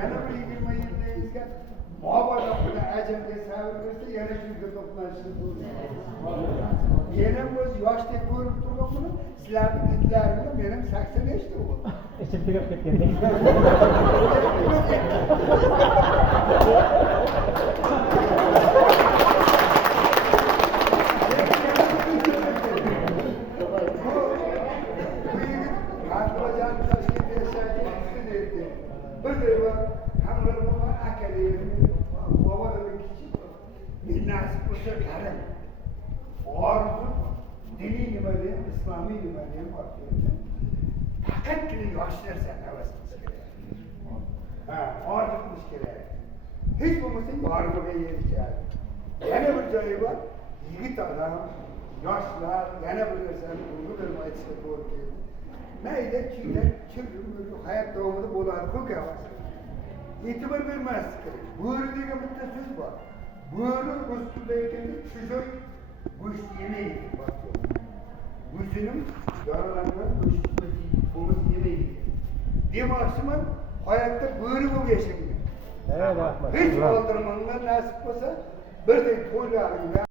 yana bir 20 yilda mabodo buni ajabga sabr bersa yana shunga to'qnashishni to'g'ri. Mening o'z yoshdek ko'rib turgan buni sizlarning itlaringlar mening 80 yoshda bo'ldi. Ichim tugab ketgandek. Diniy nima deyam, islomiy nima deyam faqatgina yosh narsani havas qilish kerak. Orzu qilish kerak. Hech bo'lmasa yorug'iga erishadi. Yana bir joyi bor, yigit odam, yoshlar yana bir narsani o'zi bilmay aytishga to'g'ri keldi. Mayda chiylar chirg'ib hayot davomida bo'ladi ko'p havas. E'tibor bermaslik kerak. Bo'ri degan bitta so'z bor. Bo'ri ustida ekanda chujoq go'sht yemaydi. O'zining yaralangan go'sht yemaydi. Demoqchiman, hayotda bo'ri bo'lib yashagan. Evet, rahmat. Hech oldirmanlar nasib bo'lsa, birday to'ylaringda